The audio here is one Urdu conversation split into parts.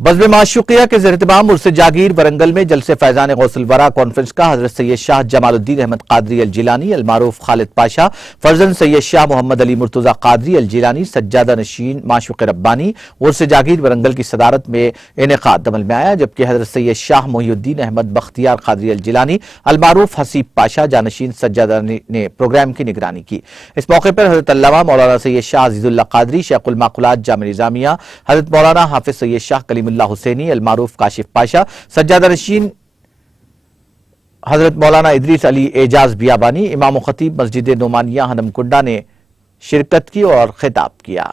بزم معشوقیہ کے زیر اہتمام عرس جاگیر ورنگل میں جلسے فیضان غوث الورا کانفرنس کا حضرت سید شاہ جمال الدین احمد قادری الجیلانی المعروف خالد پاشا فرزند سید شاہ محمد علی مرتضی قادری الجیلانی سجادہ نشین معشوق ربانی عرس جاگیر ورنگل کی صدارت میں انعقاد عمل میں آیا، جبکہ حضرت سید شاہ محی الدین احمد بختیار قادری الجیلانی المعروف حسیب پاشا جانشین سجادہ نے پروگرام کی نگرانی کی۔ اس موقع پر حضرت علامہ مولانا سید شاہ عزیز اللہ قادری شیخ المعقولات جامع نظامیہ، حضرت مولانا حافظ سید شاہ کلیم اللہ حسینی المعروف کاشف پاشا سجادہ نشین، حضرت مولانا ادریس علی اعجاز بیابانی، امام و خطیب مسجد نعمانیہ ہنم کنڈا نے شرکت کی اور خطاب کیا۔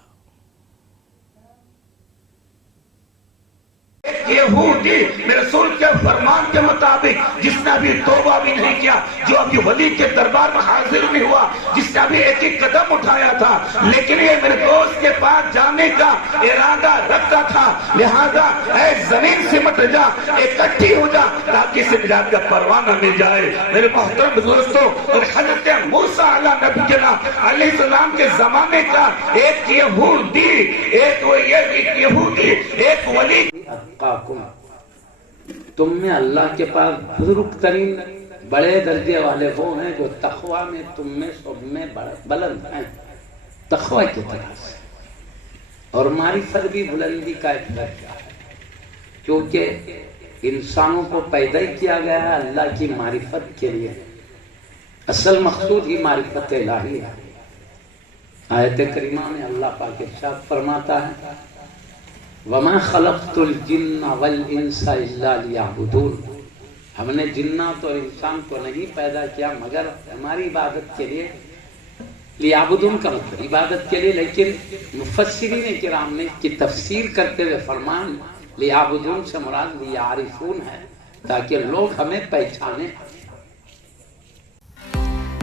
یہودی میرے رسول کے فرمان کے مطابق جس نے ابھی توبہ بھی نہیں کیا، جو ابھی ولی کے دربار میں حاضر نہیں ہوا، جس نے ابھی ایک ایک قدم اٹھایا تھا، لیکن یہ میرے دوست کے پاس جانے کا ارادہ رکھتا تھا، لہذا اے زمین سے مت جا، اکٹھی ہو جا تاکہ سے نجات کا پروانہ مل جائے۔ میرے محترم دوستو، اور حضرت موسیٰ علیہ السلام کے زمانے کا ایک یہودی ایک ولی اتقاکم، تم میں اللہ کے پاس بزرگ ترین بڑے درجے والے وہ ہیں جو تقوی میں تم میں سب میں بلند ہیں، تقوی کی طرح سے، اور معرفت بھی بلندی کا ایک درجہ ہے، کیونکہ انسانوں کو پیدا ہی کیا گیا ہے اللہ کی معرفت کے لیے، اصل مقصود ہی معرفت الہی ہے۔ آیت کریمہ میں اللہ پاک ارشاد فرماتا ہے وَمَا خَلَقْتُ الْجِنَّ وَالْإِنسَ إِلَّا لِيَعْبُدُونَ، ہم نے جنات اور انسان کو نہیں پیدا کیا مگر ہماری عبادت کے لیے، لیعبدون کا مطلب عبادت کے لیے، لیکن مفسرین کرام نے کی تفسیر کرتے ہوئے فرمان لیعبدون سے مراد لیعرفون ہے، تاکہ لوگ ہمیں پہچانیں۔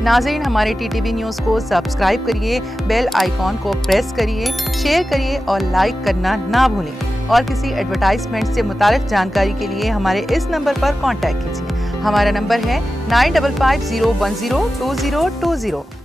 ناظرین، ہمارے ٹی ٹی وی نیوز کو سبسکرائب کریے، بیل آئیکن کو پریس کریے، شیئر کریے اور لائک کرنا نہ بھولیں، اور کسی ایڈورٹائزمنٹ سے متعلق جانکاری کے لیے ہمارے اس نمبر پر کانٹیکٹ کیجیے۔ ہمارا نمبر ہے 9550102020۔